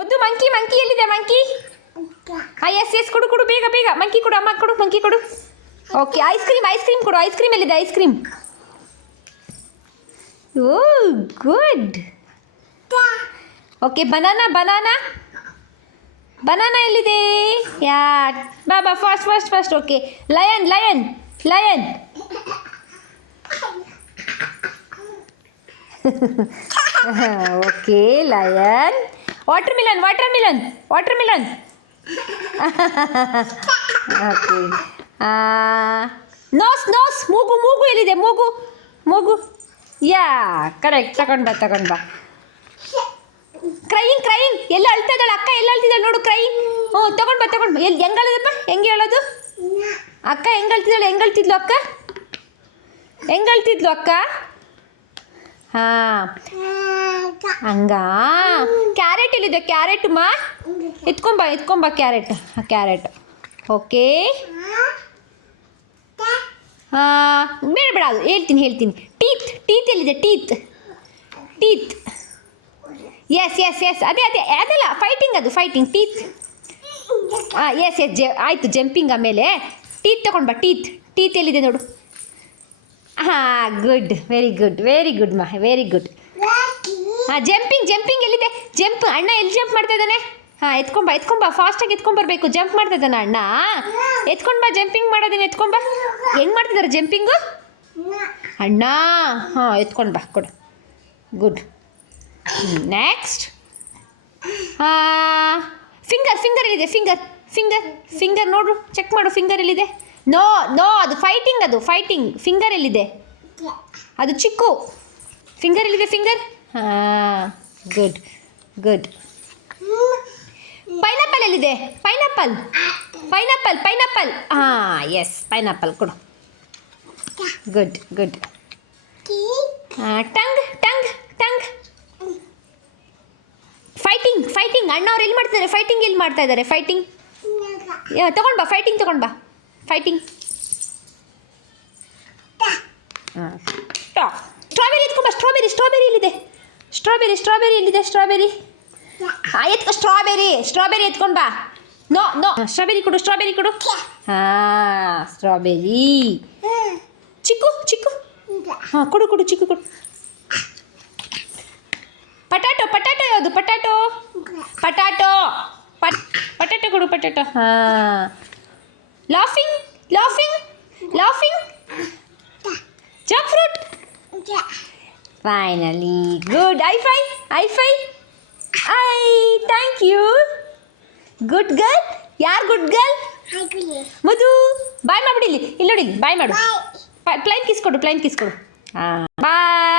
ಮುದ್ದು monkey monkey ಎಲ್ಲಿದೆ monkey? S S ಕೊಡು ಕೊಡು ಬೇಗ ಬೇಗ ಮಂಕಿ ಕೊಡು ಅಮ್ಮ ಕೊಡು ಮಂಕಿ ಕೊಡು. ಓಕೆ ಐಸ್ ಕ್ರೀಮ್ ಕೊಡು. ಐಸ್ ಕ್ರೀಮ್ ಎಲ್ಲಿದೆ ice cream? Oh good. Okay banana ಎಲ್ಲಿದೆ? ಯಾ ಬಾ fast. Okay lion okay lion. Watermelon okay nose ಮೂಗು ಎಲ್ಲಿದೆ? ಮೂಗು ಯಾ ಕರೆಕ್ಟ್. ತಗೊಂಡ್ ಬಾ. ಕ್ರೈಯಿಂಗ್ ಎಲ್ಲ ಅಳ್ತಾ ಇದ್ದಾಳೆ ಅಕ್ಕ, ಎಲ್ಲ ಅಳ್ತಿದ್ದಾಳೆ ನೋಡು ಕ್ರೈಯಿಂಗ್. ತಗೊಂಡ್ ಬಾ. ಎಲ್ಲಿ ಹೆಂಗೆ ಅಳದಪ್ಪ? ಹೆಂಗೆ ಹೇಳೋದು ಅಕ್ಕ? ಹೆಂಗಳ್ತಿದ್ಲು ಅಕ್ಕ? ಹಾಂ ಹಂಗ. ಕ್ಯಾರೆಟ್ ಎಲ್ಲಿದೆ? ಕ್ಯಾರೆಟ್ ಮಾ ಎತ್ಕೊಂಬ ಕ್ಯಾರೆಟ್. ಓಕೆ ಬೇಡ ಅದು ಹೇಳ್ತೀನಿ. ಟೀತ್ ಎಲ್ಲಿದೆ? ಟೀತ್ ಎಸ್ ಅದೆಲ್ಲ ಫೈಟಿಂಗ್ ಟೀತ್. ಎಸ್ ಆಯಿತು ಜಂಪಿಂಗ್. ಆಮೇಲೆ ಟೀತ್ ತಗೊಂಡು ಬಾ. ಟೀತ್ ಎಲ್ಲಿದೆ ನೋಡು? ಹಾಂ ಗುಡ್, ವೆರಿ ಗುಡ್ ಮಾ, ವೆರಿ ಗುಡ್. ಜಂಪಿಂಗ್ ಎಲ್ಲಿದೆ? ಅಣ್ಣ ಎಲ್ಲಿ ಜಂಪ್ ಮಾಡ್ತಾ ಇದ್ದಾನೆ? ಹಾಂ ಎತ್ಕೊಂಬ ಫಾಸ್ಟಾಗಿ ಎತ್ಕೊಂಬರ್ಬೇಕು. ಜಂಪ್ ಮಾಡ್ತಾ ಇದ್ದಾನೆ ಅಣ್ಣ. ಎತ್ಕೊಂಡು ಬಾ, ಜಂಪಿಂಗ್ ಮಾಡೋದೇನು ಎತ್ಕೊಂಬ. ಹೆಂಗೆ ಮಾಡ್ತಿದ್ದಾರೆ ಜಂಪಿಂಗು ಅಣ್ಣ? ಹಾಂ ಎತ್ಕೊಂಡು ಬಾ ಕೊಡು. ಗುಡ್. ನೆಕ್ಸ್ಟ್ ಫಿಂಗರ್ ಎಲ್ಲಿದೆ? ಫಿಂಗರ್ ನೋಡು, ಚೆಕ್ ಮಾಡು. ಫಿಂಗರ್ ಎಲ್ಲಿದೆ? ನೋ ಅದು ಫೈಟಿಂಗ್. ಫಿಂಗರ್ ಎಲ್ಲಿದೆ? ಅದು ಚಿಕ್ಕು. ಫಿಂಗರ್ ಎಲ್ಲಿದೆ? ಹಾಂ ಗುಡ್. ಪೈನಾಪಲ್ ಎಲ್ಲಿದೆ? ಪೈನಾಪಲ್. ಹಾಂ ಎಸ್ ಪೈನಾಪಲ್ ಕೊಡು. ಗುಡ್. ಟಂಗ್. ಫೈಟಿಂಗ್ ಅಣ್ಣವ್ರು ಎಲ್ಲಿ ಮಾಡ್ತಿದ್ದಾರೆ? ಫೈಟಿಂಗ್ ಎಲ್ಲಿ ಮಾಡ್ತಾ ಇದ್ದಾರೆ? ಫೈಟಿಂಗ್ ತಗೊಂಡು ಬಾ. ಫೈಟಿಂಗ್ ಸ್ಟ್ರಾಬೆರಿ ಎತ್ಕೊಂಬ. ಸ್ಟ್ರಾಬೆರಿ ಎಲ್ಲಿದೆ? ಸ್ಟ್ರಾಬೆರಿ ಎಲ್ಲಿದೆ? ಸ್ಟ್ರಾಬೆರಿ ಎತ್ಕೊಂಡು ಬಾ. ನೋ ಸ್ಟ್ರಾಬೆರಿ ಕೊಡು. ಹಾಂ ಸ್ಟ್ರಾಬೆರಿ. ಚಿಕ್ಕು ಹಾಂ ಕೊಡು. ಚಿಕ್ಕು ಕೊಡು. ಪಟಾಟೋ ಯಾವುದು? ಪಟಾಟೋ ಕೊಡು. ಹಾಂ laughing jackfruit. Finally good. I thank you. Good girl. ಯಾರು ಗುಡ್ ಗರ್ಲ್? ಮಧು ಬಾಯ್ ಮಾಡಿಬಿಡಿ. ಇಲ್ಲಿ ನೋಡಿ ಬಾಯ್ ಮಾಡು. ಪ್ಲೈನ್ ಕಿಸ್ ಕೊಡು. ಹಾಂ ಬಾಯ್.